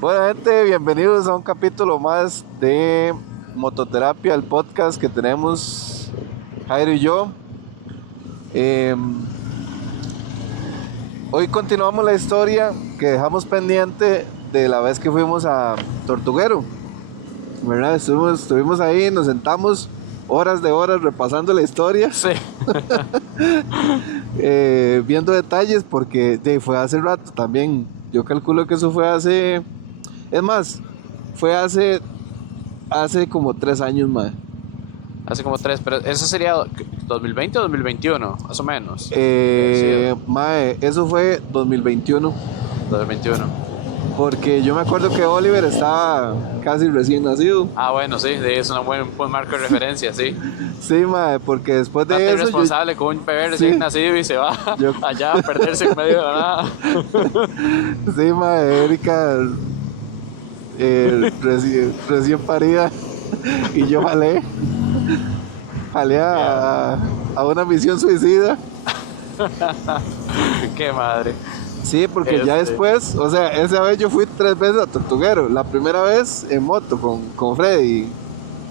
Bueno, gente, bienvenidos a un capítulo más de Mototerapia, el podcast que tenemos Jairo y yo. Eh, Hoy continuamos la historia que dejamos pendiente de la vez que fuimos a Tortuguero, ¿verdad? Estuvimos ahí, nos sentamos horas de horas repasando la historia, Sí. viendo detalles porque fue hace rato también. Yo calculo que eso fue hace... Es más, fue hace como 3 años más. Hace como 3, pero eso sería 2020 o 2021, más o menos. Sí, Mae, eso fue 2021. 2021. Porque yo me acuerdo que Oliver estaba casi recién nacido. Ah, bueno, sí, es un buen marco de referencia, sí. Sí, mae, porque después de Bastante eso. irresponsable con un bebé recién Sí. nacido y se va Yo- allá a perderse en medio de la nada. Sí, mae, Erika recién parida. Y yo jalé a una misión suicida. Qué madre. Sí, porque ya después, o sea, esa vez yo fui 3 veces a Tortuguero. La primera vez en moto con Freddy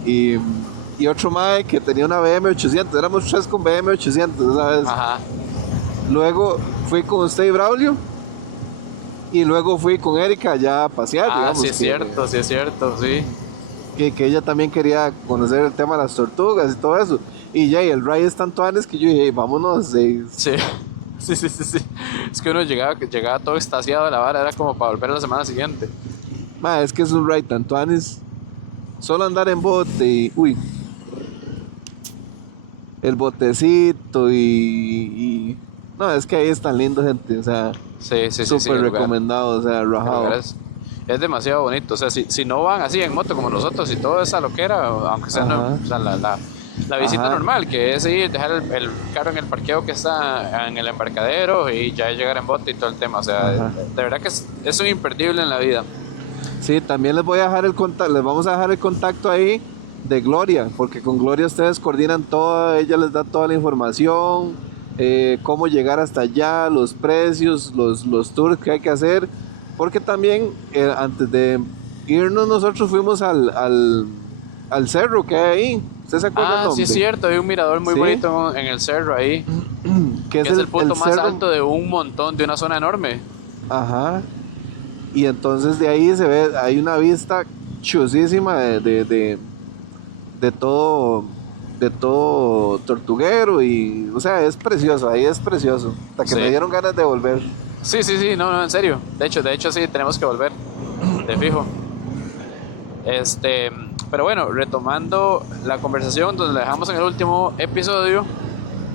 y otro mae que tenía una BM 800. Éramos 3 con BM 800 esa vez. Ajá. Luego fui con usted y Braulio. Y luego fui con Erika ya a pasear, Ah, digamos. sí es cierto, sí. Que ella también quería conocer el tema de las tortugas y todo eso. Y ya, y el ride es tanto antes que yo dije, "Hey, vámonos. Sí. Sí. Es que uno llegaba todo extasiado de la vara, era como para volver la semana siguiente. Ma, es que es un ride tanto antes. Solo andar en bote y... Uy. El botecito no, es que ahí es tan lindo, gente. O sea, Sí, súper el lugar. recomendado. O sea, El rajado. lugar es demasiado bonito. O sea, si no van así en moto como nosotros y todo esa loquera, aunque sea Ajá. o sea, la visita Ajá. normal, que es ir, dejar el carro en el parqueo que está en el embarcadero y ya llegar en bote y todo el tema. O sea, Ajá. de verdad que es un imperdible en la vida. Sí, también les voy a dejar el contacto, les vamos a dejar el contacto ahí de Gloria, porque con Gloria ustedes coordinan todo, ella les da toda la información, cómo llegar hasta allá, los precios, los tours que hay que hacer, porque también antes de irnos nosotros fuimos al cerro que hay ahí. ¿Usted se acuerda el Ah, nombre? sí es cierto, hay un mirador muy ¿Sí? bonito en el cerro ahí, Que que es el punto más cerro. alto de un montón, de una zona enorme. Ajá. Y entonces de ahí se ve, hay una vista chusísima de todo Tortuguero y, o sea, es precioso, ahí es precioso. Hasta que Sí. me dieron ganas de volver. Sí, no, en serio. De hecho sí, tenemos que volver, de fijo. Pero bueno, retomando la conversación donde la dejamos en el último episodio,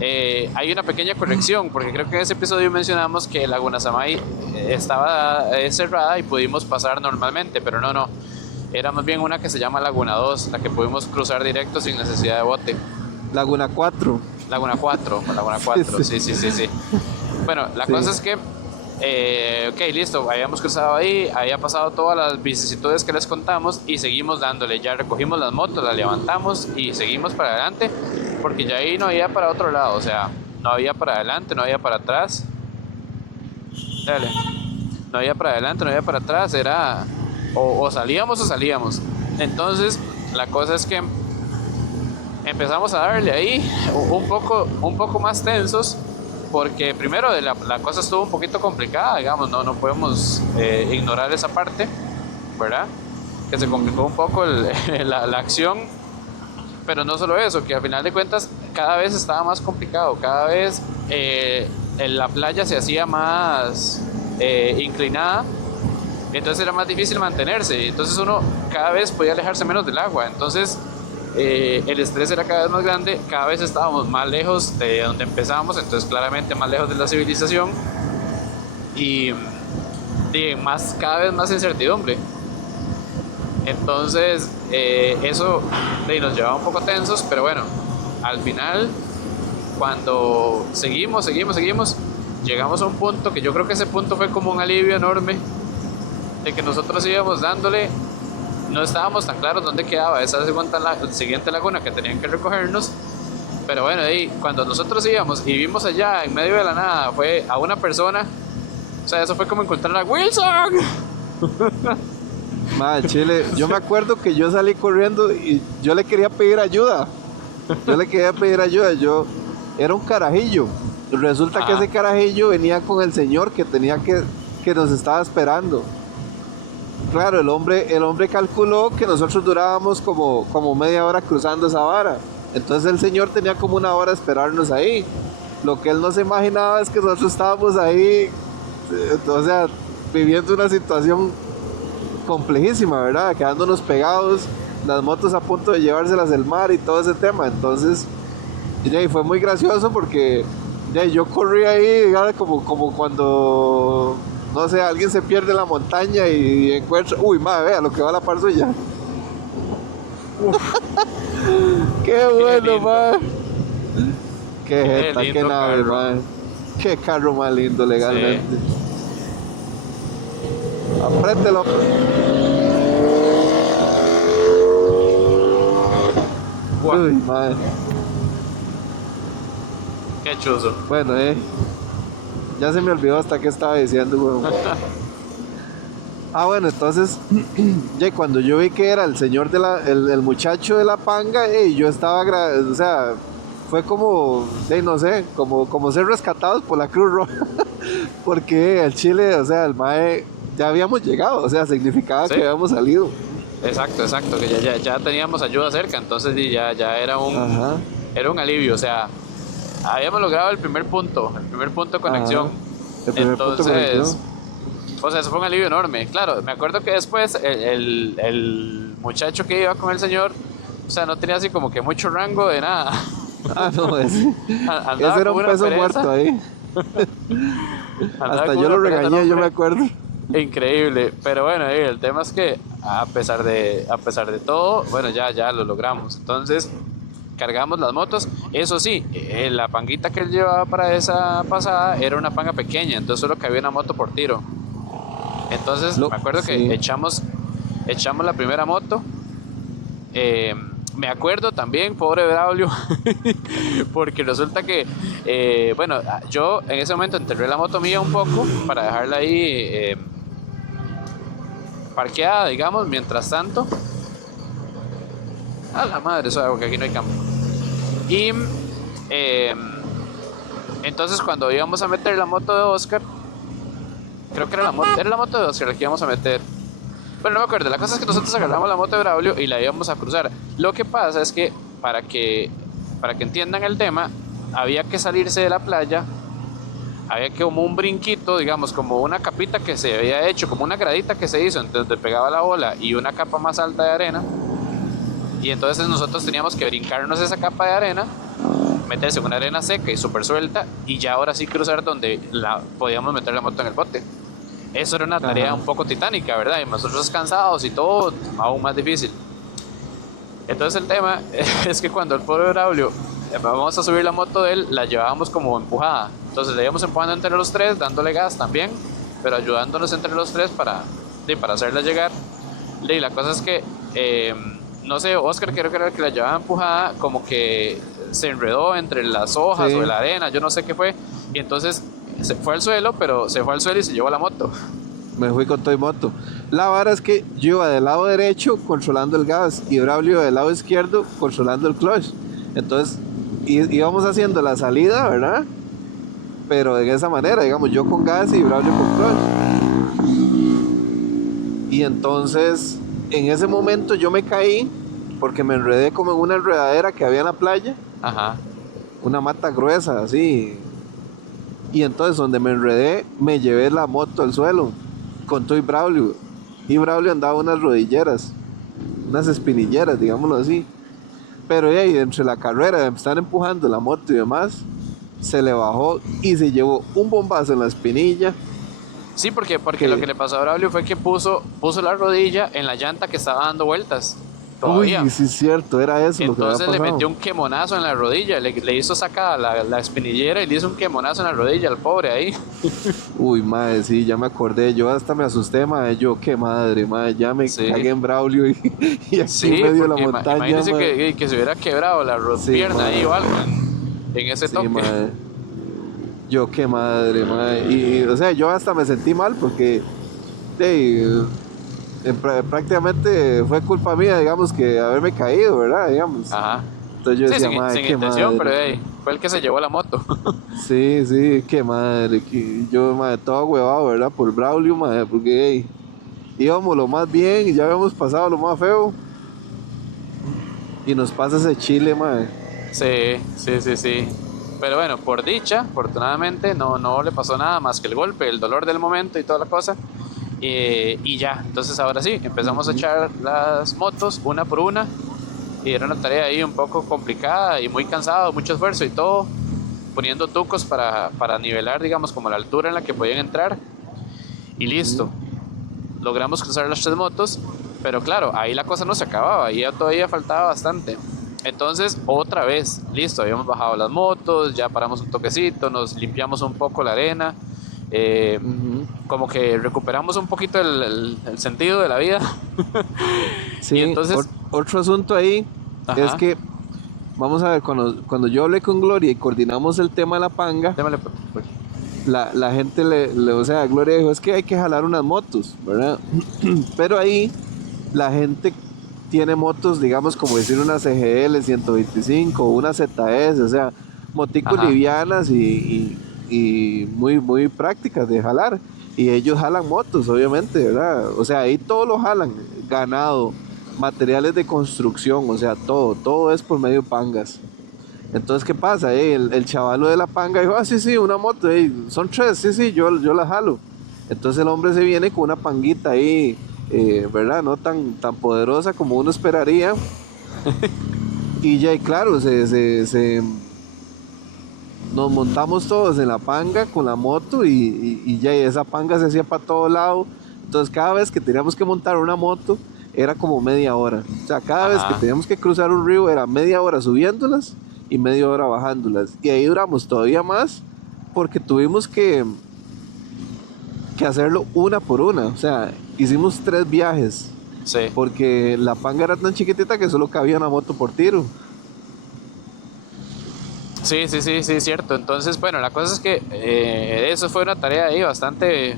hay una pequeña corrección, porque creo que en ese episodio mencionamos que Laguna Samay estaba cerrada y pudimos pasar normalmente, pero no. Era más bien una que se llama Laguna 2, la que pudimos cruzar directo sin necesidad de bote. Laguna 4. Laguna 4, sí. Bueno, la Sí. cosa es que, ok, listo, habíamos cruzado ahí, había pasado todas las vicisitudes que les contamos y seguimos dándole. Ya recogimos las motos, las levantamos y seguimos para adelante, porque ya ahí no había para otro lado, o sea, no había para adelante, no había para atrás. Dale. No había para adelante, no había para atrás, era o salíamos o salíamos. Entonces, la cosa es que empezamos a darle ahí un poco más tensos, porque primero la cosa estuvo un poquito complicada, digamos, no podemos ignorar esa parte, ¿verdad? Que se complicó un poco la acción, pero no solo eso, que al final de cuentas cada vez estaba más complicado, cada vez la playa se hacía más inclinada, entonces era más difícil mantenerse, entonces uno cada vez podía alejarse menos del agua, entonces el estrés era cada vez más grande, cada vez estábamos más lejos de donde empezamos, entonces claramente más lejos de la civilización y cada vez más incertidumbre. Entonces eso nos llevaba un poco tensos, pero bueno, al final cuando seguimos, llegamos a un punto que yo creo que ese punto fue como un alivio enorme, de que nosotros íbamos dándole, no estábamos tan claros dónde quedaba esa siguiente laguna que tenían que recogernos, pero bueno, cuando nosotros íbamos y vimos allá en medio de la nada fue a una persona, o sea, eso fue como encontrar a Wilson. Madre, Chile, yo me acuerdo que yo salí corriendo y yo le quería pedir ayuda. Yo era un carajillo. Resulta que Ajá. ese carajillo venía con el señor que nos estaba esperando. Claro, el hombre calculó que nosotros durábamos como media hora cruzando esa vara. Entonces el señor tenía como una hora de esperarnos ahí. Lo que él no se imaginaba es que nosotros estábamos ahí, o sea, viviendo una situación complejísima, ¿verdad? Quedándonos pegados, las motos a punto de llevárselas del mar y todo ese tema. Entonces, y fue muy gracioso porque yo corrí ahí, era como cuando, no sé, alguien se pierde en la montaña y encuentra, uy, madre, vea lo que va a la par suya. Qué bueno, madre. Qué jeta, qué lindo nave, carro. madre. Qué carro más lindo legalmente. Apréndelo. Guau, Uy, madre. qué chuzo. Bueno, ya se me olvidó hasta qué estaba diciendo, weón. Ah, bueno, entonces, ya cuando yo vi que era el señor el muchacho de la panga, yo estaba, o sea, fue como, no sé, como ser rescatados por la Cruz Roja, porque el Chile, o sea, el mae, ya habíamos llegado, o sea, significaba Sí. que habíamos salido. Exacto, que ya teníamos ayuda cerca, entonces ya era Ajá, era un alivio, o sea, habíamos logrado el primer punto de conexión. ajá. El primer punto de Entonces, conexión. o sea, eso fue un alivio enorme. Claro, me acuerdo que después el muchacho que iba con el señor, o sea, no tenía así como que mucho rango de nada. Ah, no, ese Andaba era con un una peso pereza, muerto ahí. andaba Hasta con yo una lo pereza, regañé, no, yo me hombre, acuerdo. increíble. Pero bueno, el tema es que a pesar de todo, bueno, ya lo logramos. Entonces, cargamos las motos. Eso sí, la panguita que él llevaba para esa pasada era una panga pequeña, entonces solo cabía una moto por tiro. Entonces me acuerdo que Sí. echamos la primera moto. Me acuerdo también, pobre Braulio, porque resulta que, bueno, yo en ese momento enterré la moto mía un poco para dejarla ahí parqueada, digamos, mientras tanto. A la madre, eso porque aquí no hay campo. Y eh, entonces cuando íbamos a meter la moto de Oscar, creo que era la moto de Oscar la que íbamos a meter. Bueno, no me acuerdo. La cosa es que nosotros agarramos la moto de Braulio y la íbamos a cruzar. Lo que pasa es que para que entiendan el tema, había que salirse de la playa, había que como un brinquito, digamos, como una capita que se había hecho, como una gradita que se hizo, entonces pegaba la ola y una capa más alta de arena. Y entonces nosotros teníamos que brincarnos esa capa de arena, meterse en una arena seca y súper suelta, y ya ahora sí cruzar donde podíamos meter la moto en el bote. Eso era una tarea Ajá. un poco titánica, ¿verdad? Y nosotros cansados y todo, aún más difícil. Entonces el tema es que cuando el pobre Braulio, vamos a subir la moto de él, la llevábamos como empujada. Entonces la íbamos empujando entre los tres, dándole gas también, pero ayudándonos entre los tres para hacerla llegar. Y la cosa es que, no sé, Oscar creo que era el que la llevaba empujada, como que se enredó entre las hojas Sí. o la arena, yo no sé qué fue. Y entonces se fue al suelo, pero se fue al suelo y se llevó la moto. Me fui con todo y moto. La vara es que yo iba del lado derecho controlando el gas y Braulio del lado izquierdo controlando el clutch. Entonces íbamos haciendo la salida, ¿verdad? Pero de esa manera, digamos, yo con gas y Braulio con clutch. Y entonces, en ese momento yo me caí porque me enredé como en una enredadera que había en la playa, Ajá. una mata gruesa, así. Y entonces donde me enredé, me llevé la moto al suelo con todo y Braulio. Y Braulio andaba unas rodilleras, unas espinilleras, digámoslo así. Pero ahí, entre la carrera, de estar empujando la moto y demás, se le bajó y se llevó un bombazo en la espinilla. Sí, porque Que, lo que le pasó a Braulio fue que puso la rodilla en la llanta que estaba dando vueltas todavía. uy, sí es cierto, era eso lo que Entonces había le pasado. metió un quemonazo en la rodilla, le hizo sacada la espinillera y le hizo un quemonazo en la rodilla al pobre ahí. Uy, madre, sí, ya me acordé. Yo hasta me asusté, madre. Yo, qué madre, madre. Ya me Sí. cagué en Braulio y aquí Sí, en medio de la porque montaña, imagínese madre. que se hubiera quebrado la Sí, pierna ahí madre. o algo en ese Sí, toque. madre. Yo, qué madre, madre. O sea, yo hasta me sentí mal porque, de, prácticamente fue culpa mía, digamos, que haberme caído, ¿verdad? Digamos. Ajá. Entonces yo Sí, decía, sin, madre, sin qué intención, madre. pero hey, fue el que se llevó la moto. Sí, sí, qué madre. Que yo, madre, todo huevado, ¿verdad? Por Braulio, madre, porque hey, íbamos lo más bien y ya habíamos pasado lo más feo. Y nos pasa ese chile, madre. Sí, sí, sí, sí. Pero bueno, por dicha, afortunadamente, no le pasó nada más que el golpe, el dolor del momento y toda la cosa. Y ya, entonces ahora sí, empezamos a Ujú. echar las motos una por una. Y era una tarea ahí un poco complicada y muy cansado, mucho esfuerzo y todo, poniendo tucos para nivelar, digamos, como la altura en la que podían entrar. Y Ujú. listo, logramos cruzar las tres motos, pero claro, ahí la cosa no se acababa, ahí ya todavía faltaba bastante. Entonces, otra vez, listo, habíamos bajado las motos, ya paramos un toquecito, nos limpiamos un poco la arena, eh, Ujú. como que recuperamos un poquito el sentido de la vida. Y Sí, entonces, otro asunto ahí es ajá, que, vamos a ver, cuando yo hablé con Gloria y coordinamos el tema de la panga, démosle por la gente o sea, Gloria dijo, es que hay que jalar unas motos, ¿verdad? Pero ahí la gente tiene motos, digamos, como decir una CGL 125 o una ZS, o sea, moticos ajá. livianas y muy, muy prácticas de jalar. Y ellos jalan motos, obviamente, ¿verdad? O sea, ahí todo lo jalan, ganado, materiales de construcción, o sea, todo es por medio de pangas. Entonces, ¿qué pasa? El chavalo de la panga dijo, ah, sí, sí, una moto, son tres, sí, sí, yo la jalo. Entonces el hombre se viene con una panguita ahí, ¿verdad? No tan poderosa como uno esperaría. Y ya, y claro, nos montamos todos en la panga con la moto y ya, y esa panga se hacía para todo lado. Entonces cada vez que teníamos que montar una moto era como media hora. O sea, cada vez que Ajá. teníamos que cruzar un río era media hora subiéndolas y media hora bajándolas. Y ahí duramos todavía más porque tuvimos que hacerlo una por una. O sea, hicimos 3 viajes Sí. porque la panga era tan chiquitita que solo cabía una moto por tiro. Sí, sí, sí, sí, cierto. Entonces, bueno, la cosa es que eso fue una tarea ahí bastante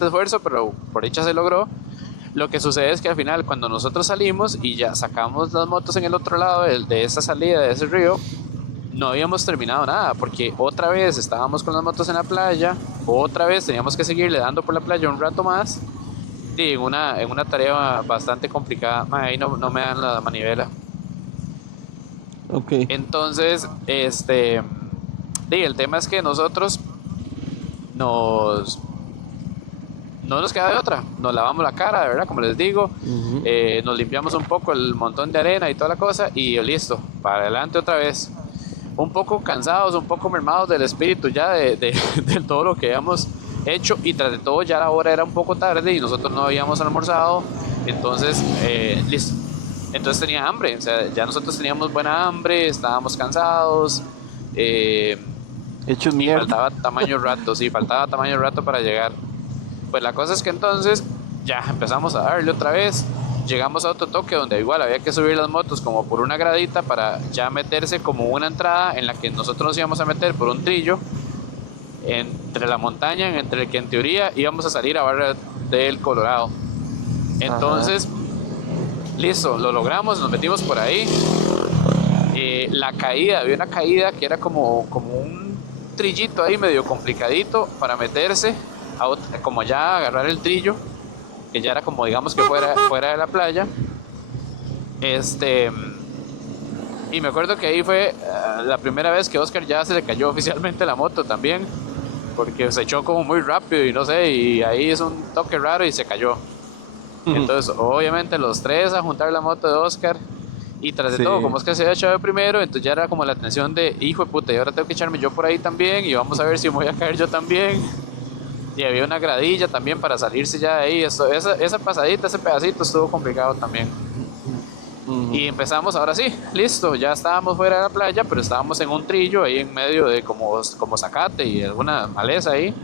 esfuerzo, pero por dicha se logró. Lo que sucede es que al final, cuando nosotros salimos y ya sacamos las motos en el otro lado de esa salida, de ese río, no habíamos terminado nada, porque otra vez estábamos con las motos en la playa, otra vez teníamos que seguirle dando por la playa un rato más, y en una tarea bastante complicada. Ahí no me dan la manivela. Ok. Entonces, el tema es que nosotros nos, no nos queda de otra. Nos lavamos la cara, de verdad, como les digo. Ujú. Nos limpiamos un poco el montón de arena y toda la cosa y listo, para adelante otra vez. Un poco cansados, un poco mermados del espíritu ya de todo lo que habíamos hecho y tras de todo ya la hora era un poco tarde y nosotros no habíamos almorzado. Entonces, listo. Entonces tenía hambre, o sea, ya nosotros teníamos buena hambre, estábamos cansados. eh, Hecho y mierda. faltaba tamaño rato, sí, faltaba tamaño rato para llegar. Pues la cosa es que entonces ya empezamos a darle otra vez. Llegamos a otro toque donde igual había que subir las motos como por una gradita para ya meterse como una entrada en la que nosotros nos íbamos a meter por un trillo entre la montaña, entre el que en teoría íbamos a salir a Barra del Colorado. Ajá. Entonces, listo, lo logramos, nos metimos por ahí. La caída, había una caída que era como un trillito ahí medio complicadito para meterse, como ya agarrar el trillo, que ya era como digamos que fuera de la playa. Este, y me acuerdo que ahí fue la primera vez que Oscar ya se le cayó oficialmente la moto también, porque se echó como muy rápido y no sé, y ahí es un toque raro y se cayó. Entonces, obviamente los tres a juntar la moto de Oscar. Y tras de todo, Sí. como Oscar se había echado primero, entonces ya era como la tensión de, hijo de puta, y ahora tengo que echarme yo por ahí también, y vamos a ver si me voy a caer yo también. Y había una gradilla también para salirse ya de ahí. Esa pasadita, ese pedacito estuvo complicado también. Ujú. Y empezamos, ahora sí, listo, ya estábamos fuera de la playa, pero estábamos en un trillo ahí en medio de como zacate y alguna maleza ahí.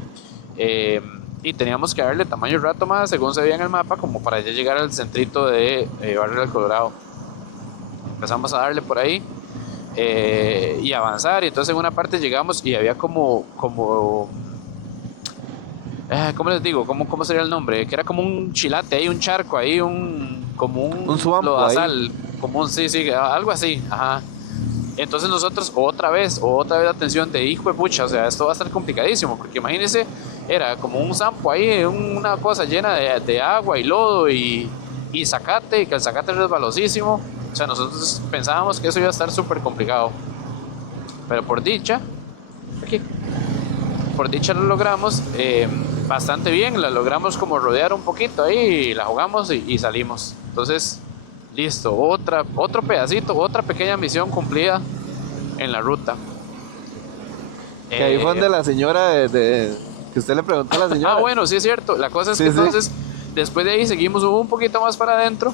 Eh, y teníamos que darle tamaño rato más, según se veía en el mapa, como para ya llegar al centrito de Barrio del Colorado. Empezamos a darle por ahí y avanzar. Y entonces en una parte llegamos y había como ¿cómo les digo? ¿Cómo sería el nombre? Que era como un chilate ahí, un charco ahí, como un swamp ahí. lodazal, como un, sí, algo así, ajá. Entonces nosotros otra vez atención de hijo de pucha, o sea, esto va a estar complicadísimo, porque imagínense, era como un zampo ahí, una cosa llena de agua y lodo y zacate, y que el zacate es resbalosísimo, o sea, nosotros pensábamos que eso iba a estar súper complicado, pero aquí, por dicha lo logramos bastante bien, la logramos como rodear un poquito ahí, y la jugamos y salimos, entonces... Listo, otro pedacito, otra pequeña misión cumplida en la ruta. Que ahí fue donde la señora que usted le preguntó a la señora. Bueno, sí es cierto. La cosa es sí, que entonces, después de ahí seguimos un poquito más para adentro.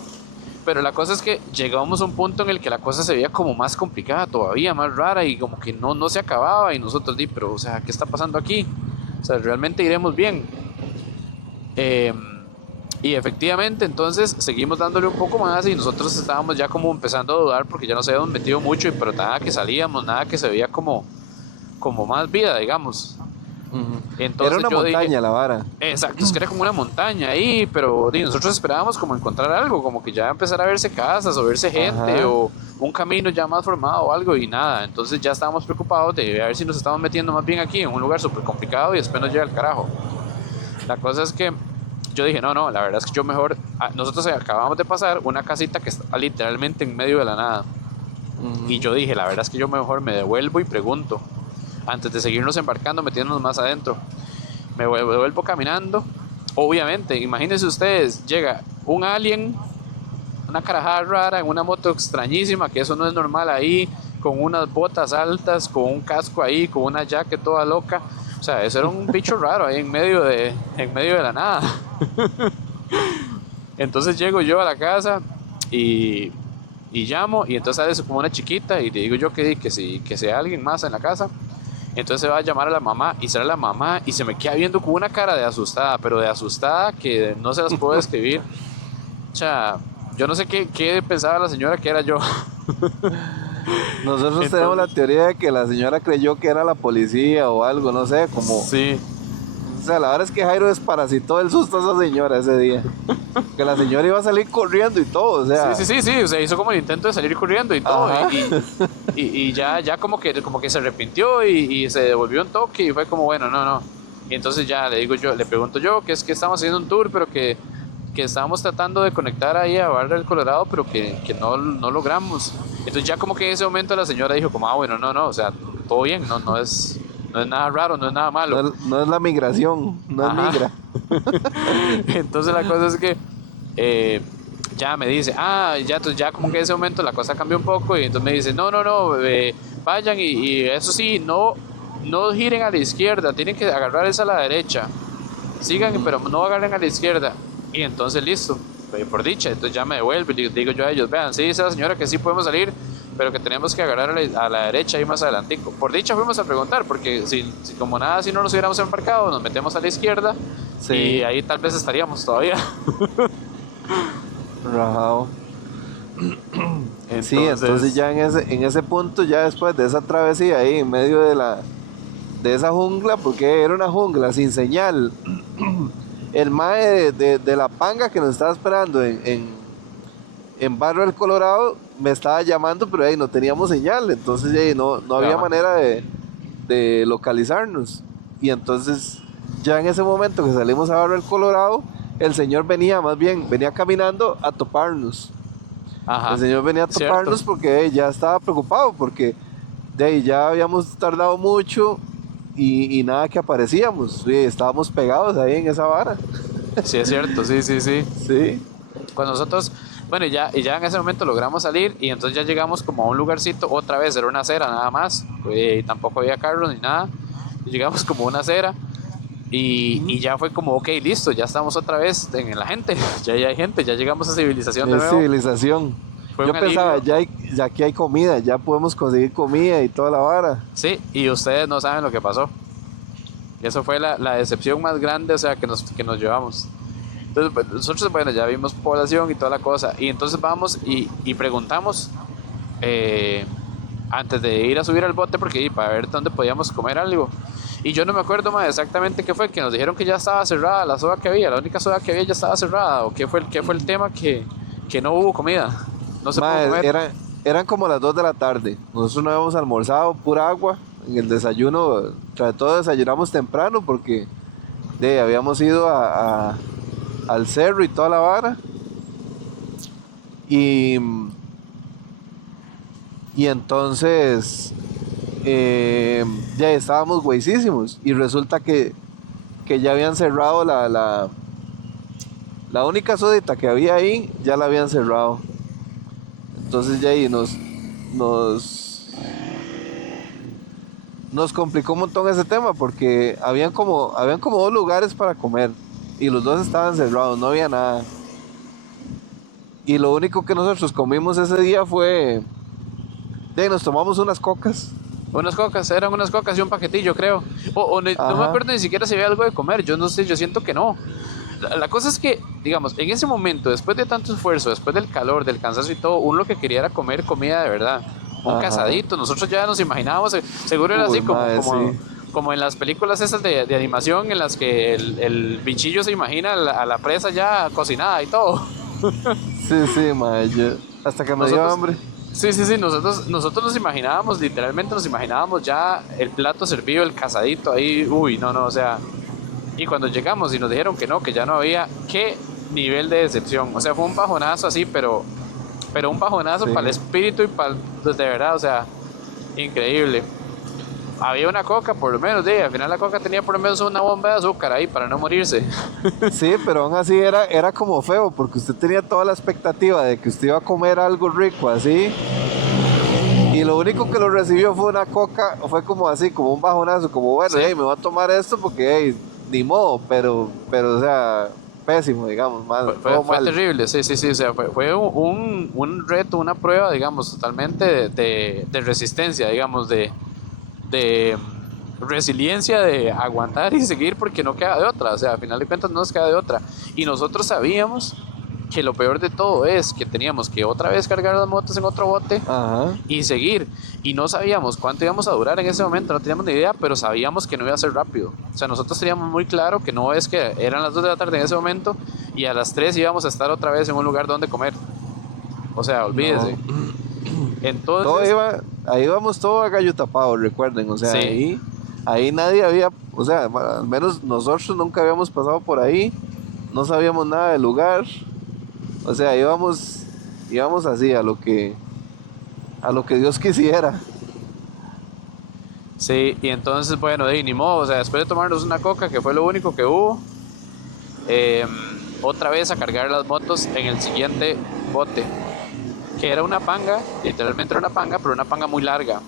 Pero la cosa es que llegamos a un punto en el que la cosa se veía como más complicada todavía, más rara y como que no se acababa. Y nosotros, pero, o sea, ¿qué está pasando aquí? O sea, ¿realmente iremos bien? Y efectivamente, entonces seguimos dándole un poco más y nosotros estábamos ya como empezando a dudar porque ya nos habíamos metido mucho, pero nada que salíamos, nada que se veía como más vida, digamos. Entonces, era una montaña la vara. Exacto, es que era como una montaña ahí, pero nosotros esperábamos como encontrar algo, como que ya empezar a verse casas o verse gente. Ajá. O un camino ya más formado o algo y nada. Entonces ya estábamos preocupados de ver si nos estábamos metiendo más bien aquí en un lugar súper complicado y después nos llega el carajo. La cosa es que yo dije, no, la verdad es que yo mejor... Nosotros acabamos de pasar una casita que está literalmente en medio de la nada. Y yo dije, la verdad es que yo mejor me devuelvo y pregunto. Antes de seguirnos embarcando, metiéndonos más adentro. Me devuelvo caminando. Obviamente, imagínense ustedes, llega un alien, una carajada rara, en una moto extrañísima, que eso no es normal ahí, con unas botas altas, con un casco ahí, con una jacket toda loca. O sea, eso era un bicho raro ahí en medio de la nada. Entonces llego yo a la casa y llamo, y entonces sale como una chiquita y le digo yo que sea alguien más en la casa. Entonces se va a llamar a la mamá y sale la mamá y se me queda viendo con una cara de asustada, pero de asustada que no se las puedo describir. O sea, yo no sé qué pensaba la señora que era yo. Nosotros entonces, tenemos la teoría de que la señora creyó que era la policía o algo, no sé, como... Sí. O sea, la verdad es que Jairo desparasitó el susto a esa señora ese día. Que la señora iba a salir corriendo y todo, o sea... Sí, o sea, hizo como el intento de salir corriendo y todo. Y ya como que se arrepintió y se devolvió un toque y fue como, bueno, no. Y entonces ya le pregunto yo que es que estamos haciendo un tour, pero que estábamos tratando de conectar ahí a Barra del Colorado, pero que no logramos. Entonces ya como que en ese momento la señora dijo como, bueno, no, o sea, todo bien, no es nada raro, no es nada malo. No es la migración, no es migra. Entonces la cosa es que ya me dice, entonces ya como que en ese momento la cosa cambió un poco y entonces me dice, no, vayan y eso sí, no giren a la izquierda, tienen que agarrar esa a la derecha. Sigan, pero no agarren a la izquierda. Y entonces listo, por dicha, entonces ya me devuelvo y digo yo a ellos, vean, sí dice la señora que sí podemos salir, pero que tenemos que agarrar a la derecha y más adelantico. Por dicha fuimos a preguntar, porque si como nada, si no nos hubiéramos embarcado, nos metemos a la izquierda, sí, y ahí tal vez estaríamos todavía. Rajado. Entonces ya en ese punto, ya después de esa travesía ahí en medio de esa jungla, porque era una jungla sin señal, el mae de la panga que nos estaba esperando en Barrio del Colorado me estaba llamando, pero ahí no teníamos señal, entonces no había manera de localizarnos. Y entonces ya en ese momento que salimos a Barrio del Colorado, el señor venía caminando a toparnos. Ajá. El señor venía a toparnos, ¿cierto? Porque ya estaba preocupado, porque de ahí ya habíamos tardado mucho y nada que aparecíamos, estábamos pegados ahí en esa vara. Sí, es cierto, sí. Sí. Cuando nosotros, bueno, y ya en ese momento logramos salir y entonces ya llegamos como a un lugarcito, otra vez, era una acera nada más, y tampoco había carros ni nada, llegamos como a una acera y ya fue como, ok, listo, ya estamos otra vez en la gente, ya hay gente, ya llegamos a civilización de nuevo. Civilización. Yo pensaba, ya aquí hay comida, ya podemos conseguir comida y toda la vara. Sí, y ustedes no saben lo que pasó. Eso fue la decepción más grande, o sea, que nos llevamos. Entonces, pues, nosotros, bueno, ya vimos población y toda la cosa. Y entonces vamos y preguntamos antes de ir a subir al bote, porque para ver dónde podíamos comer algo. Y yo no me acuerdo más exactamente qué fue, que nos dijeron que ya estaba cerrada la soda que había, la única soda que había ya estaba cerrada, o qué fue el tema que no hubo comida, no se pudo Mae, comer. eran como las 2 de la tarde. Nosotros no habíamos almorzado, pura agua. En el desayuno, tras de todo desayunamos temprano porque habíamos ido al cerro y toda la vara. Y, y entonces ya estábamos güeyísimos. Y resulta que ya habían cerrado la única sodita que había ahí, ya la habían cerrado. Entonces ya ahí nos complicó un montón ese tema porque habían como 2 lugares para comer y los dos estaban cerrados, no había nada. Y lo único que nosotros comimos ese día fue nos tomamos unas cocas. Unas cocas, eran unas cocas y un paquetillo, creo. No me Ajá, acuerdo ni siquiera si había algo de comer, yo no sé, yo siento que no. La cosa es que, digamos, en ese momento, después de tanto esfuerzo, después del calor, del cansancio y todo, uno lo que quería era comer comida de verdad. Un ajá. casadito, nosotros ya nos imaginábamos, seguro era Uy, así madre, sí. como en las películas esas de animación en las que el bichillo se imagina a la presa ya cocinada y todo. Sí, sí, madre, hasta que me dio Nosotros, hambre. sí, nosotros nos imaginábamos, literalmente nos imaginábamos ya el plato servido, el casadito ahí, uy, no, o sea, y cuando llegamos y nos dijeron que no, que ya no había, qué nivel de decepción, o sea, fue un bajonazo así, pero un bajonazo para el Sí. espíritu y para, pues, de verdad, o sea, increíble. Había una coca, por lo menos, al final la coca tenía por lo menos una bomba de azúcar ahí para no morirse. Sí, pero aún así era como feo, porque usted tenía toda la expectativa de que usted iba a comer algo rico así, y lo único que lo recibió fue una coca, fue como así, como un bajonazo, como bueno, Sí, me voy a tomar esto porque ni modo, pero o sea, pésimo, digamos, mal, todo fue mal. terrible, sí, o sea, fue un reto, una prueba, digamos, totalmente de resistencia, digamos, de resiliencia, de aguantar y seguir porque no queda de otra, o sea, al final de cuentas no nos queda de otra. Y nosotros sabíamos que lo peor de todo es que teníamos que otra vez cargar las motos en otro bote Ajá, y seguir. Y no sabíamos cuánto íbamos a durar en ese momento, no teníamos ni idea, pero sabíamos que no iba a ser rápido. O sea, nosotros teníamos muy claro que no es que eran las 2 de la tarde en ese momento y a las 3 íbamos a estar otra vez en un lugar donde comer. O sea, olvídese. no. Entonces, Ahí vamos todo a gallo tapado, recuerden, o sea, sí, ahí nadie había, o sea, al menos nosotros nunca habíamos pasado por ahí, no sabíamos nada del lugar, o sea, íbamos así a lo que Dios quisiera. sí, y entonces, bueno, ni modo, o sea, después de tomarnos una coca, que fue lo único que hubo, eh, otra vez a cargar las motos en el siguiente bote, que era una panga, literalmente era una panga, pero una panga muy larga.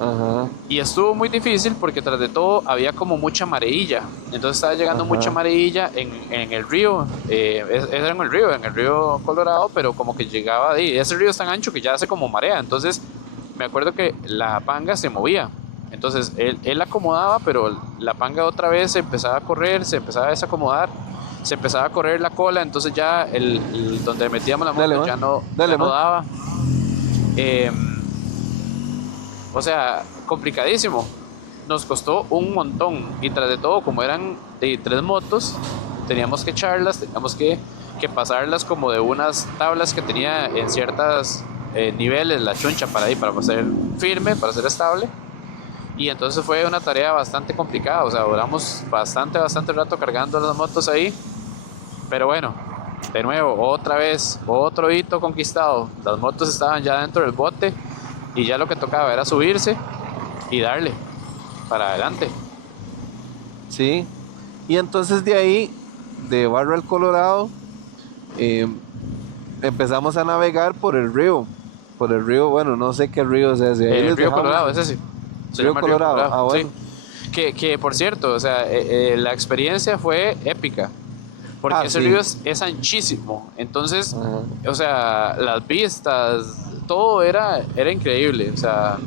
Ajá, Y estuvo muy difícil porque tras de todo había como mucha mareilla. Entonces estaba llegando mucha ajá, mareilla en el río. Era en el río Colorado, pero como que llegaba ahí. Ese río es tan ancho que ya hace como marea. Entonces me acuerdo que la panga se movía. Entonces él acomodaba, pero la panga otra vez se empezaba a correr, se empezaba a desacomodar, se empezaba a correr la cola. Entonces ya donde metíamos la dale, moto man, ya dale, no man. daba. Eh, o sea, complicadísimo. Nos costó un montón. Y tras de todo, como eran de 3 motos, teníamos que echarlas, teníamos que pasarlas como de unas tablas que tenía en ciertos niveles la chuncha para ahí, para ser firme, para ser estable. Y entonces fue una tarea bastante complicada. O sea, duramos bastante rato cargando las motos ahí. Pero bueno, de nuevo, otra vez, otro hito conquistado. Las motos estaban ya dentro del bote y ya lo que tocaba era subirse y darle para adelante. Sí, y entonces de ahí, de Barro al Colorado, eh, empezamos a navegar por el río, bueno, no sé qué río es ese, ahí les Río dejamos Colorado, el ese sí. Se río llama Río Colorado, Colorado, ah, sí. bueno, Que por cierto, o sea, la experiencia fue épica. Porque ah, ese río sí, es anchísimo. Entonces, ajá. o sea, las vistas, todo era increíble. O sea,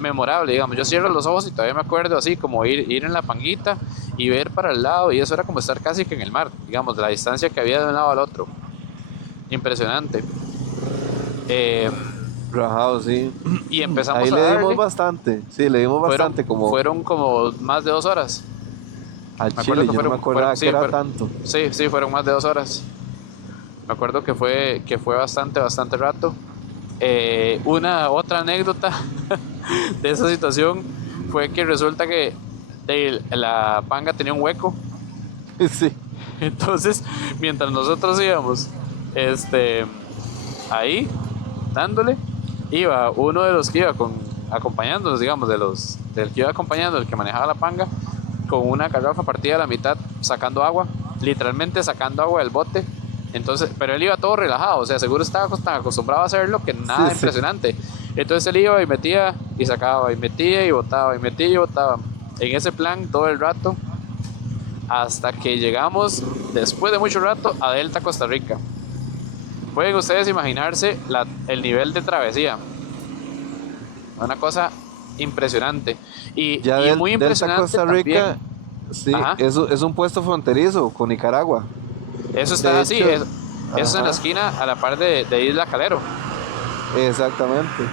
memorable, digamos. Yo cierro los ojos y todavía me acuerdo así como ir en la panguita y ver para el lado. Y eso era como estar casi que en el mar, digamos, la distancia que había de un lado al otro. Impresionante. Eh, Rajado, sí. Y empezamos Ahí a le dimos darle. bastante. Sí, le dimos bastante. Fueron como más de 2 horas. Al Me chile, acuerdo que yo no me acordaba sí, que era tanto. sí, fueron más de 2 horas. Me acuerdo que fue bastante rato. Una otra anécdota de esa situación fue que resulta que la panga tenía un hueco. Sí. Entonces, mientras nosotros íbamos ahí dándole, iba uno de los que iba acompañándonos, digamos, del que iba acompañando, el que manejaba la panga, con una garrafa partida a la mitad, sacando agua, literalmente sacando agua del bote. Entonces, pero él iba todo relajado, o sea, seguro estaba tan acostumbrado a hacerlo que nada Sí, sí. impresionante. Entonces él iba y metía y sacaba, y metía y botaba, y metía y botaba. En ese plan todo el rato, hasta que llegamos, después de mucho rato, a Delta, Costa Rica. Pueden ustedes imaginarse el nivel de travesía. Una cosa impresionante. Ya Y muy Delta impresionante Costa Rica, también. sí, Ajá. es un puesto fronterizo con Nicaragua. Eso está De así. hecho, Eso es en la ajá, esquina a la par de Isla Calero. exactamente.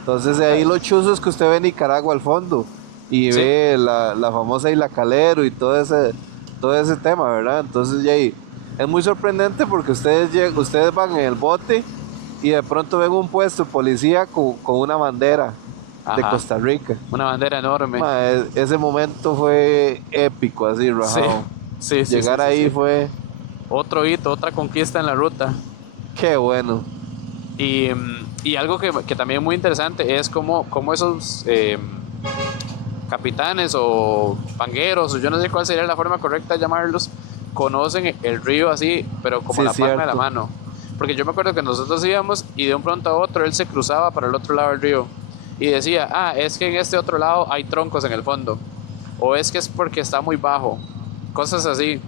Entonces de ahí lo chuzo es que usted ve Nicaragua al fondo y Sí, ve la famosa Isla Calero y todo ese tema, ¿verdad? Entonces ya ahí es muy sorprendente porque ustedes van en el bote y de pronto ven un puesto de policía con una bandera de ajá. Costa Rica. Una bandera enorme. Ese momento fue épico, así, Sí, rajado. sí, Llegar sí, ahí sí. fue, Otro hito, otra conquista en la ruta. qué bueno. Y algo que también es muy interesante es cómo esos capitanes o pangueros, o yo no sé cuál sería la forma correcta de llamarlos, conocen el río así, pero como Sí, la es palma de la cierto. mano. Porque yo me acuerdo que nosotros íbamos y de un pronto a otro él se cruzaba para el otro lado del río y decía, es que en este otro lado hay troncos en el fondo, o es que es porque está muy bajo, cosas así.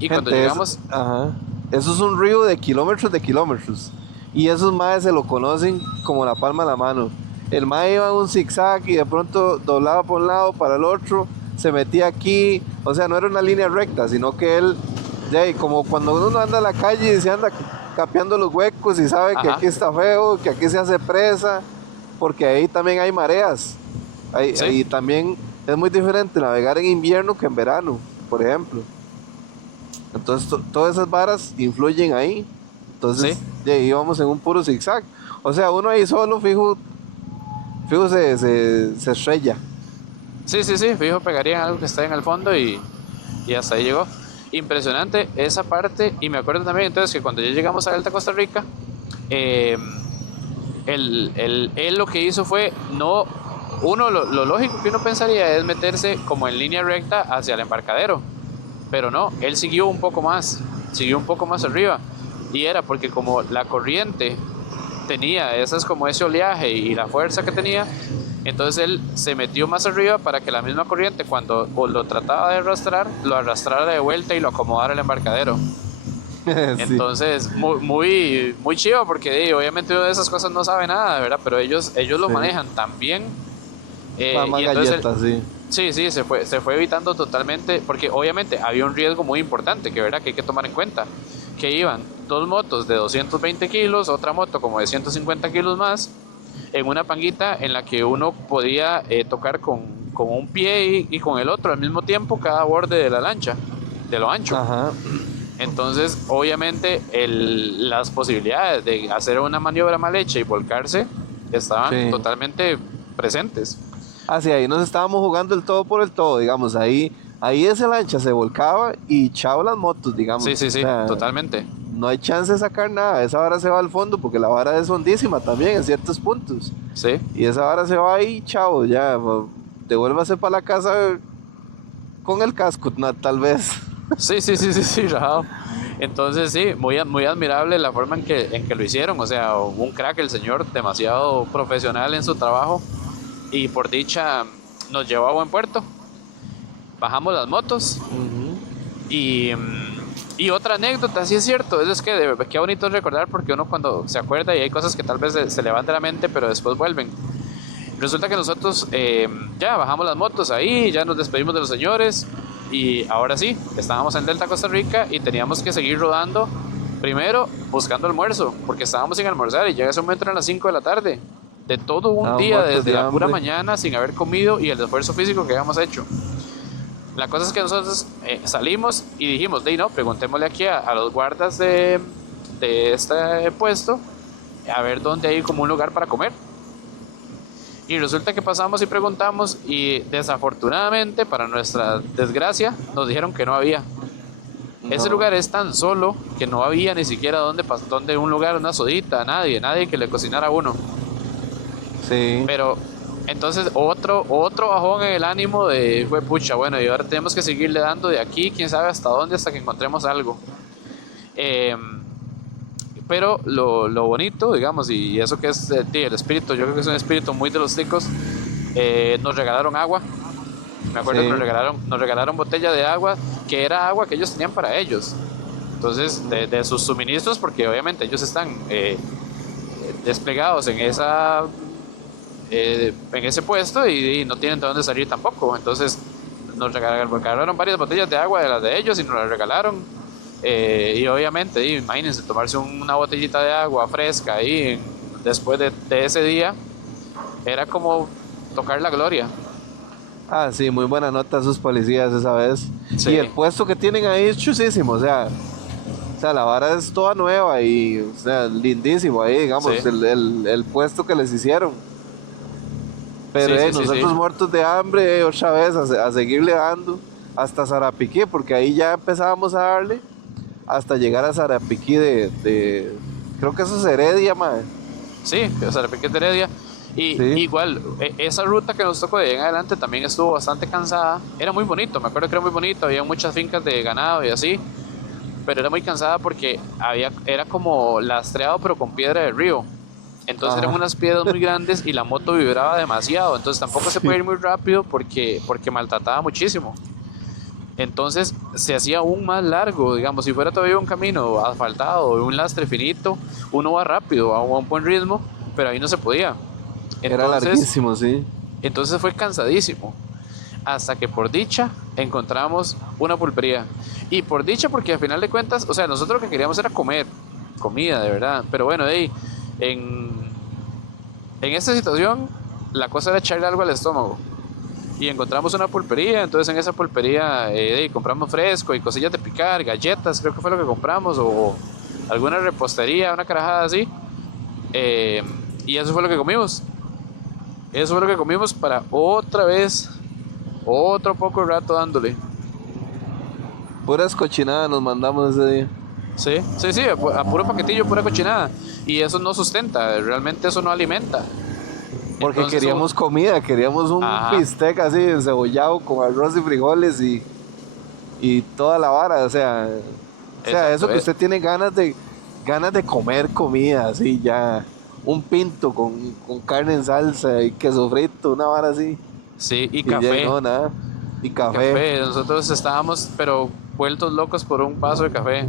Y cuando Gente, llegamos, ajá, eso es un río de kilómetros de kilómetros. Y esos maes se lo conocen como la palma de la mano. El mae iba en un zigzag y de pronto doblaba por un lado para el otro, se metía aquí. O sea, no era una línea recta, sino que él, como cuando uno anda a la calle y se anda capeando los huecos y sabe que ajá, aquí está feo, que aquí se hace presa, porque ahí también hay mareas. sí, Ahí también es muy diferente navegar en invierno que en verano, por ejemplo. Entonces todas esas varas influyen ahí. sí, Entonces íbamos en un puro zigzag. O sea, uno ahí solo, fijo se estrella. sí, fijo, pegarían algo que está en el fondo y hasta ahí llegó. Impresionante esa parte. Y me acuerdo también entonces que cuando ya llegamos a Alta Costa Rica, eh, él lo que hizo fue, no, lo lógico que uno pensaría es meterse como en línea recta hacia el embarcadero, pero no, él siguió un poco más arriba, y era porque como la corriente tenía esas como ese oleaje y la fuerza que tenía, entonces él se metió más arriba para que la misma corriente cuando lo trataba de arrastrar, lo arrastrara de vuelta y lo acomodara el embarcadero. Sí, Entonces, muy chido porque obviamente uno de esas cosas no sabe nada, ¿verdad? Pero ellos lo sí. manejan tan bien. Mamá Y entonces, galleta, sí. sí, se fue evitando totalmente, porque obviamente había un riesgo muy importante ¿verdad? Que hay que tomar en cuenta. Que iban dos motos de 220 kilos, otra moto como de 150 kilos más, en una panguita en la que uno podía tocar con un pie y con el otro al mismo tiempo cada borde de la lancha, de lo ancho. Ajá. Entonces, obviamente, las posibilidades de hacer una maniobra mal hecha y volcarse estaban Sí. totalmente presentes. Hacia ahí nos estábamos jugando el todo por el todo, digamos. Ahí esa lancha se volcaba y chao las motos, Sí, digamos. sí, O sí, sea, totalmente. no hay chance de sacar nada. Esa vara se va al fondo porque la vara es hondísima también en ciertos puntos. Sí, Y esa vara se va ahí, chao, ya. Devuélvase para la casa con el casco, tal vez. sí, rajado. Entonces, sí, muy admirable la forma en que lo hicieron. O sea, un crack el señor, demasiado profesional en su trabajo. Y por dicha, nos llevó a buen puerto. Bajamos las motos. Ujú. Y otra anécdota, sí es cierto, es que qué bonito recordar porque uno cuando se acuerda y hay cosas que tal vez se le van de la mente pero después vuelven. Resulta que nosotros ya bajamos las motos ahí, ya nos despedimos de los señores y ahora sí, estábamos en Delta Costa Rica y teníamos que seguir rodando Primero, buscando almuerzo, porque estábamos sin almorzar y llega ese momento a las 5 de la tarde. De todo un día, muertos desde de la pura hambre. mañana, sin haber comido y el esfuerzo físico que habíamos hecho. La cosa es que nosotros salimos y dijimos, no, preguntémosle aquí a los guardas de este puesto a ver dónde hay como un lugar para comer. Y resulta que pasamos y preguntamos y desafortunadamente, para nuestra desgracia, nos dijeron que no había. Ese No. lugar es tan solo que no había ni siquiera donde un lugar, una sodita, nadie que le cocinara a uno. Sí. Pero entonces otro bajón en el ánimo de, fue pucha, bueno, y ahora tenemos que seguirle dando de aquí, quién sabe hasta dónde, hasta que encontremos algo. Eh, pero lo bonito, digamos, y eso que es el espíritu, yo creo que es un espíritu muy de los ticos, nos regalaron agua. Me acuerdo Sí. que nos regalaron botella de agua, que era agua que ellos tenían para ellos. Entonces, de sus suministros, porque obviamente ellos están desplegados en ese puesto y no tienen de dónde salir tampoco. Entonces, nos regalaron varias botellas de agua de las de ellos y nos las regalaron. Y obviamente, imagínense, tomarse una botellita de agua fresca ahí después de ese día, era como tocar la gloria. Ah, sí, muy buena nota sus policías esa vez. Sí. Y el puesto que tienen ahí es chusísimo, o sea, la vara es toda nueva y, o sea, lindísimo ahí, digamos, Sí. el puesto que les hicieron. Pero Sí, sí, sí, nosotros sí. muertos de hambre, otra vez a seguirle dando hasta Zarapiquí, porque ahí ya empezábamos a darle hasta llegar a Zarapiquí creo que eso es Heredia, mae. Sí, o sea, Piquet de Heredia. Y Sí, igual, esa ruta que nos tocó de ahí en adelante también estuvo bastante cansada. Era muy bonito, me acuerdo que era muy bonito, había muchas fincas de ganado y así, pero era muy cansada porque era como lastreado pero con piedra del río. Entonces eran ajá, unas piedras muy grandes y la moto vibraba demasiado, entonces tampoco se sí, puede ir muy rápido porque maltrataba muchísimo. Entonces se hacía aún más largo, digamos, si fuera todavía un camino asfaltado, un lastre finito, uno va rápido, a un buen ritmo, pero ahí no se podía. era Entonces, larguísimo, sí. entonces fue cansadísimo. Hasta que por dicha encontramos una pulpería. Y por dicha porque al final de cuentas, o sea, nosotros lo que queríamos era comer, comida de verdad. Pero bueno, en, en esta situación la cosa era echarle algo al estómago. Y encontramos una pulpería, entonces en esa pulpería compramos fresco y cosillas de picar, galletas, creo que fue lo que compramos, o alguna repostería, una carajada así. Eh, y eso fue lo que comimos. Eso fue lo que comimos para otra vez, otro poco rato dándole. Puras cochinadas nos mandamos ese día. Sí, sí, sí, a puro paquetillo, pura cochinada. Y eso no sustenta, realmente eso no alimenta. Porque Entonces, queríamos comida, queríamos un ajá, bistec así encebollado con arroz y frijoles y toda la vara, o sea, eso exacto. que usted tiene ganas de comer comida, así ya, un pinto con carne en salsa y queso frito, una vara así, Sí, y y ya café. no, nada, y café. Café, nosotros estábamos, pero vueltos locos por un vaso de café.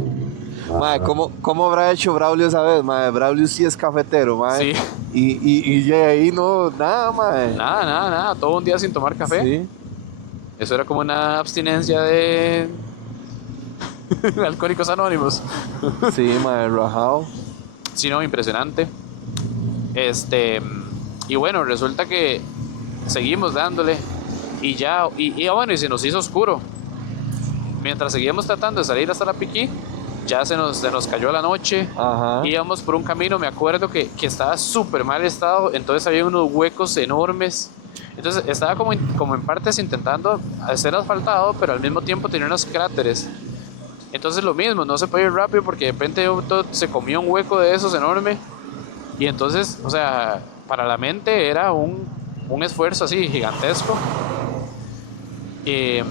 Madre, ¿cómo habrá hecho Braulio esa vez? Madre, Braulio sí es cafetero, madre, Sí, y ya ahí no, nada, madre. nada, todo un día sin tomar café. Sí, Eso era como una abstinencia de Alcohólicos Anónimos. sí, madre, rajado. Sí, no, impresionante. Este, y bueno, resulta que seguimos dándole bueno, y se nos hizo oscuro. Mientras seguíamos tratando de salir hasta la Piquí, ya se nos cayó la noche. Ajá. Íbamos por un camino, me acuerdo que estaba súper mal estado, entonces había unos huecos enormes. Entonces estaba como en partes intentando hacer asfaltado, pero al mismo tiempo tenía unos cráteres. Entonces lo mismo, no se puede ir rápido porque de repente se comió un hueco de esos enorme. Y entonces, o sea, para la mente era un esfuerzo así gigantesco. Eh,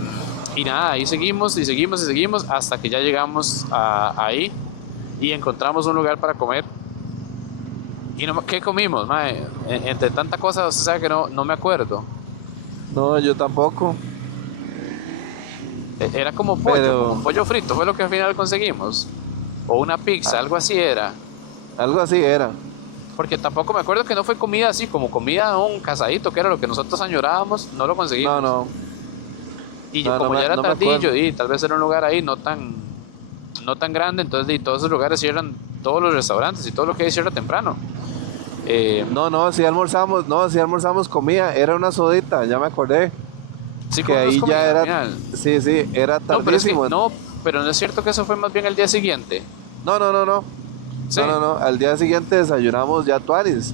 y nada, ahí seguimos y seguimos y seguimos hasta que ya llegamos ahí y encontramos un lugar para comer. ¿Y no, qué comimos, mae? Entre tanta cosa, usted sabe que no me acuerdo. No, yo tampoco, Era pero como pollo frito, fue lo que al final conseguimos. O una pizza, algo así era. algo así era. Porque tampoco me acuerdo que no fue comida así, como comida un casadito, que era lo que nosotros añorábamos, no lo conseguimos. No, Y no, como ya era no me tardillo, acuerdo. y tal vez era un lugar ahí no tan no tan grande, entonces de todos esos lugares cierran, todos los restaurantes y todo lo que hay cierra temprano. No, si almorzamos comida, era una sodita, ya me acordé. Sí, Que comimos ahí comida ya al era, final. sí, era No, pero es que, tardísimo. no, pero no es cierto que eso fue más bien el día siguiente. No. Sí. No. Al día siguiente desayunamos ya tuanis.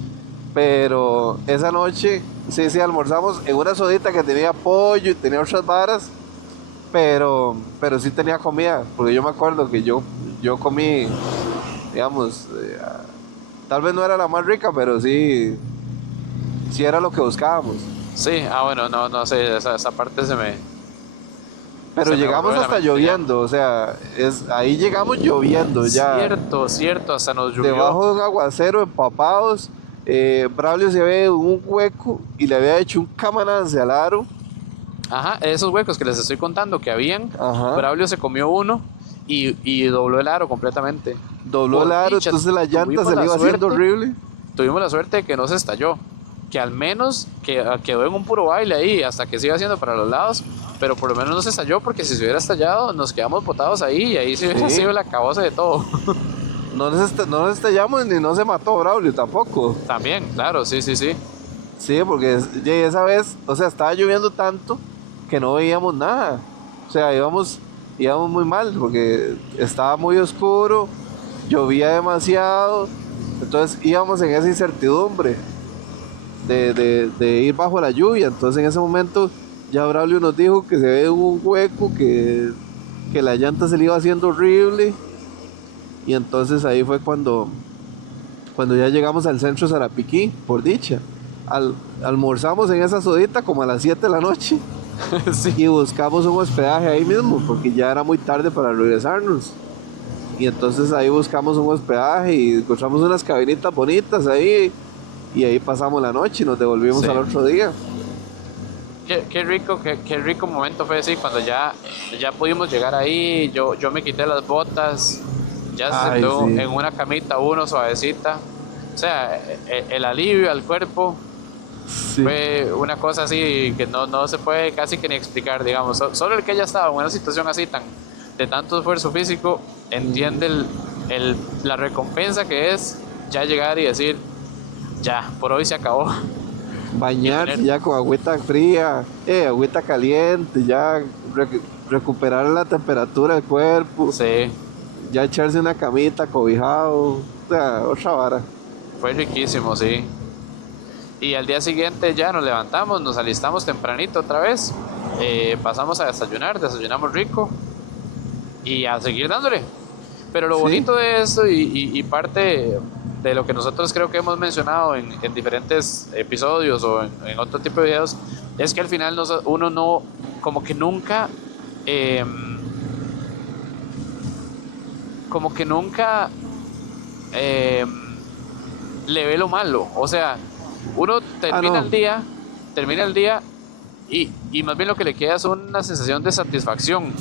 Pero esa noche, sí, almorzamos en una sodita que tenía pollo y tenía otras varas. Pero sí tenía comida. Porque yo me acuerdo que yo comí, digamos, tal vez no era la más rica, pero sí era lo que buscábamos. Sí, bueno, no sé, esa parte Pero se me llegamos borró de la hasta mente ya. lloviendo, o sea, ahí llegamos lloviendo ya. Cierto, hasta nos llovió. Debajo de un aguacero, empapados. Braulio se ve en un hueco y le había hecho un camanance al aro. Ajá, esos huecos que les estoy contando que habían, Ajá. Braulio se comió uno y dobló el aro completamente. Dobló el Por aro, dicha, entonces la llanta tuvimos se le la iba haciendo suerte- horrible. Tuvimos la suerte de que no se estalló. Que al menos quedó en un puro baile ahí hasta que se iba haciendo para los lados. Pero por lo menos no se estalló porque si se hubiera estallado nos quedamos botados ahí y ahí se hubiera Sí. sido el acabose de todo. No nos estallamos ni no se mató Braulio tampoco. También, claro, sí. Sí, porque esa vez, o sea, estaba lloviendo tanto que no veíamos nada. O sea, íbamos muy mal porque estaba muy oscuro, llovía demasiado, entonces íbamos en esa incertidumbre de ir bajo la lluvia. Entonces en ese momento ya Braulio nos dijo que se ve un hueco, que la llanta se le iba haciendo horrible. Y entonces ahí fue cuando ya llegamos al centro de Sarapiquí, por dicha. Almorzamos en esa sodita como a las 7 de la noche Sí. y buscamos un hospedaje ahí mismo porque ya era muy tarde para regresarnos. Y entonces ahí buscamos un hospedaje y encontramos unas cabinitas bonitas ahí y ahí pasamos la noche y nos devolvimos Sí. al otro día. Qué rico momento fue así cuando ya pudimos llegar ahí. Yo me quité las botas, ya se Ay, sentó sí. en una camita uno suavecita. O sea, el alivio al cuerpo Sí. fue una cosa así que no se puede casi que ni explicar, digamos. Solo el que haya estado en una situación así de tanto esfuerzo físico entiende la recompensa que es ya llegar y decir, ya, por hoy se acabó. Bañarse Y tener- ya con agüita fría, agüita caliente, ya recuperar la temperatura del cuerpo, Sí, ya echarse una camita cobijado, o sea, otra vara. fue riquísimo, sí. Y al día siguiente ya nos levantamos, nos alistamos tempranito otra vez, pasamos a desayunamos rico y a seguir dándole. Pero lo Sí. bonito de esto y parte de lo que nosotros creo que hemos mencionado en diferentes episodios o en otro tipo de videos es que al final uno no, como que nunca, eh, como que nunca eh, le ve lo malo. O sea, uno termina no. el día y más bien lo que le queda es una sensación de satisfacción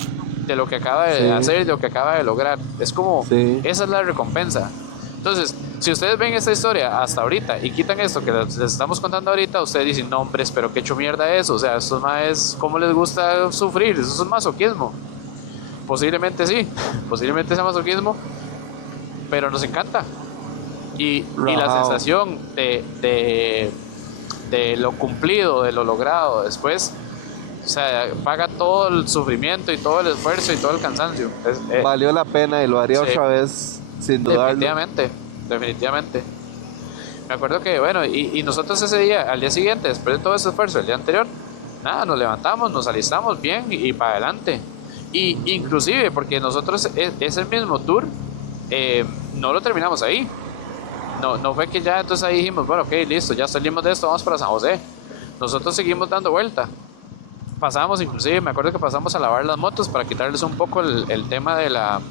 de lo que acaba de Sí. hacer, de lo que acaba de lograr. Es como, Sí. esa es la recompensa. Entonces, si ustedes ven esta historia hasta ahorita y quitan esto que les estamos contando ahorita, ustedes dicen, no, hombre, pero qué hecho mierda eso. O sea, esto no es como les gusta sufrir, eso es un masoquismo. Posiblemente sí, posiblemente sea masoquismo, pero nos encanta. Y la Rajao. sensación de lo cumplido, de lo logrado, después, o sea, paga todo el sufrimiento y todo el esfuerzo y todo el cansancio. Valió la pena y lo haría Sí. otra vez, sin dudarlo. Definitivamente. Me acuerdo que, bueno, y nosotros ese día, al día siguiente, después de todo ese esfuerzo, el día anterior, nada, nos levantamos, nos alistamos bien y para adelante. Y inclusive, porque nosotros ese mismo tour no lo terminamos ahí. No fue que ya entonces ahí dijimos, bueno, ok, listo, ya salimos de esto, vamos para San José. Nosotros seguimos dando vuelta. Pasamos, inclusive, me acuerdo que pasamos a lavar las motos para quitarles un poco el tema de la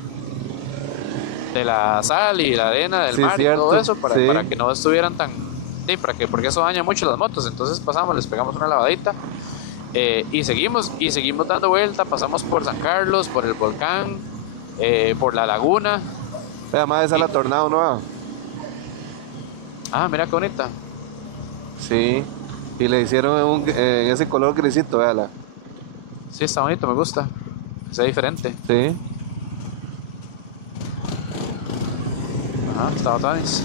sal y la arena del Sí, mar cierto, y todo eso sí. para que no estuvieran tan... Sí, porque eso daña mucho las motos. Entonces pasamos, les pegamos una lavadita y seguimos dando vuelta. Pasamos por San Carlos, por el volcán, por la laguna. Además, esa es la Tornado nueva. Ah, mira qué bonita. Sí. Y le hicieron en ese color grisito, véala. Sí, está bonito, me gusta. Sea diferente. Sí. Ajá, estaba Tanis.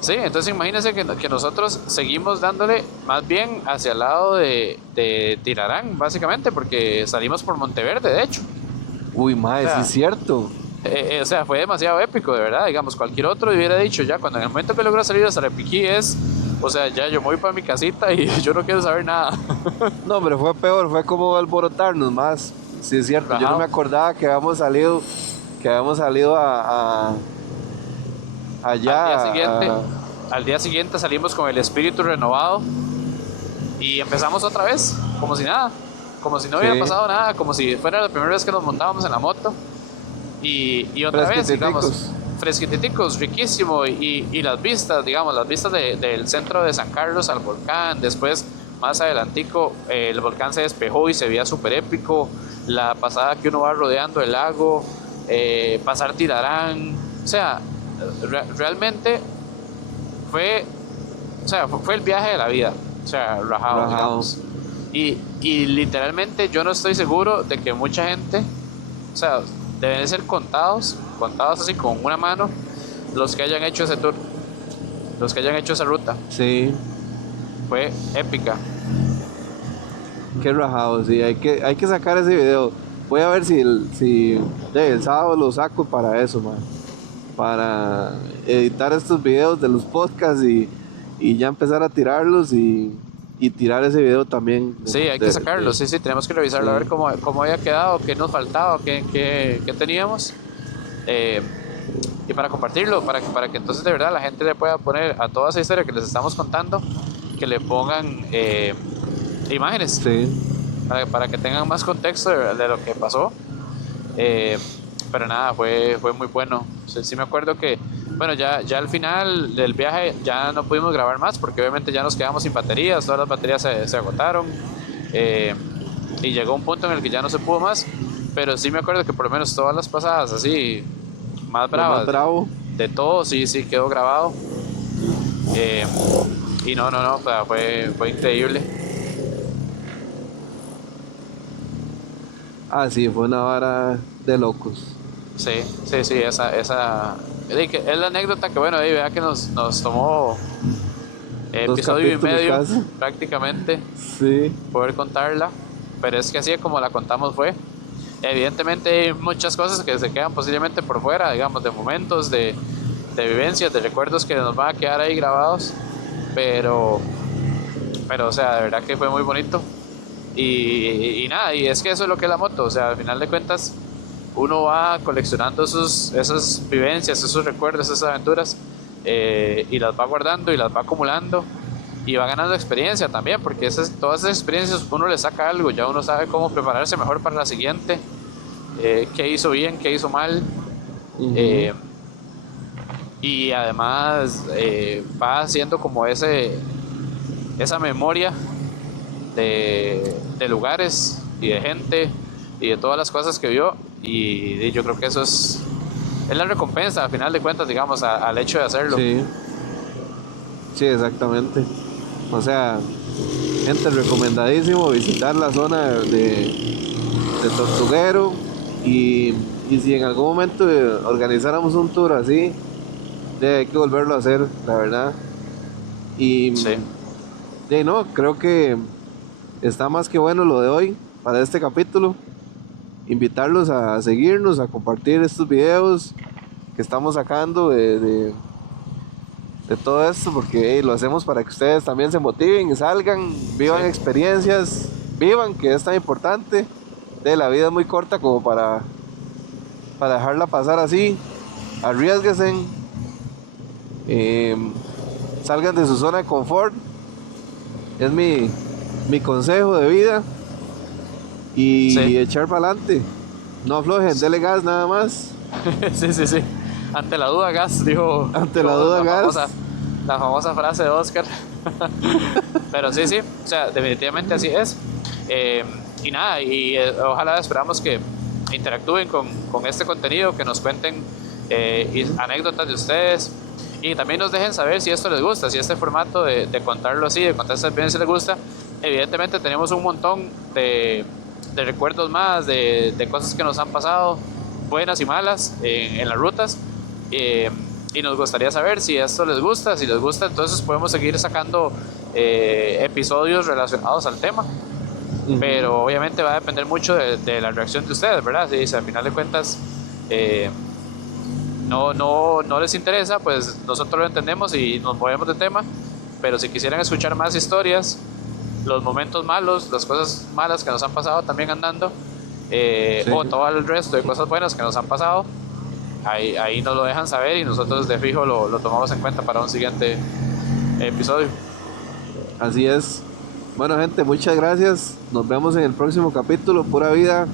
Sí, entonces imagínense que nosotros seguimos dándole más bien hacia el lado de Tirarán, básicamente, porque salimos por Monteverde, de hecho. Uy, O mae, sí sea, es cierto. o sea, fue demasiado épico, de verdad. Digamos, cualquier otro hubiera dicho ya, cuando en el momento que logró salir a Sarapiquí es, o sea, ya yo me voy para mi casita y yo no quiero saber nada. No, hombre, fue peor, fue como alborotarnos más. Sí es cierto, yo no me Rajado. acordaba que habíamos salido Al día allá. siguiente, al día siguiente salimos con el espíritu renovado y empezamos otra vez, como si nada, como si no hubiera Sí, pasado nada, como si fuera la primera vez que nos montábamos en la moto. Y otra vez, digamos, fresquititicos. fresquititicos, riquísimo. Y las vistas, digamos, las vistas del centro de San Carlos al volcán. Después, más adelantico, el volcán se despejó y se veía súper épico. La pasada que uno va rodeando el lago, pasar Tirarán. O sea, realmente fue, o sea, fue el viaje de la vida. O sea, rajado, Rajado. digamos. Y literalmente yo no estoy seguro de que mucha gente, o sea, deben ser contados así con una mano, los que hayan hecho ese tour, los que hayan hecho esa ruta. Sí, Fue épica. qué rajado, sí, hay que sacar ese video. Voy a ver si el sábado lo saco para eso, man. Para editar estos videos de los podcasts y ya empezar a tirarlos y tirar ese video también. Sí, hay que sacarlo, sí, tenemos que revisarlo, sí. a ver cómo había quedado, qué nos faltaba, qué teníamos. Y para compartirlo, para que entonces de verdad la gente le pueda poner a toda esa historia que les estamos contando, que le pongan imágenes, Sí, para que tengan más contexto de lo que pasó. Pero nada, fue muy bueno. Sí me acuerdo que, bueno, ya al final del viaje ya no pudimos grabar más porque obviamente ya nos quedamos sin baterías, todas las baterías se agotaron. Y llegó un punto en el que ya no se pudo más. Pero sí me acuerdo que por lo menos todas las pasadas así, más lo más bravas, bravo. de todo, sí quedó grabado. Eh, y no, o sea, fue increíble. Ah, sí, fue una vara de locos. Sí, esa es la anécdota que, bueno, ahí vea que nos tomó Dos episodio y capítulos medio casi. prácticamente Sí, poder contarla, pero es que así como la contamos fue. Evidentemente hay muchas cosas que se quedan posiblemente por fuera, digamos, de momentos, de vivencias, de recuerdos que nos van a quedar ahí grabados, pero o sea, de verdad que fue muy bonito. Y nada, y es que eso es lo que es la moto, o sea, al final de cuentas uno va coleccionando esas vivencias, esos recuerdos, esas aventuras, y las va guardando y las va acumulando y va ganando experiencia también, porque todas esas experiencias uno le saca algo, ya uno sabe cómo prepararse mejor para la siguiente, qué hizo bien, qué hizo mal. ujú, eh, y además va haciendo como esa memoria de lugares y de gente y de todas las cosas que vio, y yo creo que eso es la recompensa al final de cuentas, digamos, al hecho de hacerlo. sí, sí, exactamente. O sea, gente, recomendadísimo visitar la zona de Tortuguero y si en algún momento organizáramos un tour así, hay que volverlo a hacer, la verdad. Y Sí, no, creo que está más que bueno lo de hoy para este capítulo. Invitarlos a seguirnos, a compartir estos videos que estamos sacando de todo esto, porque lo hacemos para que ustedes también se motiven, salgan, vivan sí, experiencias, vivan, que es tan importante. La vida es muy corta como para dejarla pasar así. Arriesguense, eh, salgan de su zona de confort, es mi consejo de vida, y sí. echar para adelante. No aflojen, dele gas nada más. Sí. Ante la duda, gas, dijo, Ante la duda, gas. la famosa frase de Oscar. Pero sí, o sea, definitivamente así es. Y nada, ojalá esperamos que interactúen con este contenido, que nos cuenten anécdotas de ustedes y también nos dejen saber si esto les gusta, si este formato de contarlo así, de contar estas experiencias les gusta. Evidentemente tenemos un montón de recuerdos más, de cosas que nos han pasado, buenas y malas en las rutas. Y nos gustaría saber si esto les gusta. Si les gusta, entonces podemos seguir sacando episodios relacionados al tema. Pero obviamente va a depender mucho de la reacción de ustedes, ¿verdad? Si al final de cuentas no les interesa, pues nosotros lo entendemos y nos movemos de tema. Pero si quisieran escuchar más historias, los momentos malos, las cosas malas que nos han pasado también andando, o todo el resto de cosas buenas que nos han pasado, ahí nos lo dejan saber y nosotros de fijo lo tomamos en cuenta para un siguiente episodio. Así es. Bueno, gente, muchas gracias. Nos vemos en el próximo capítulo. Pura vida.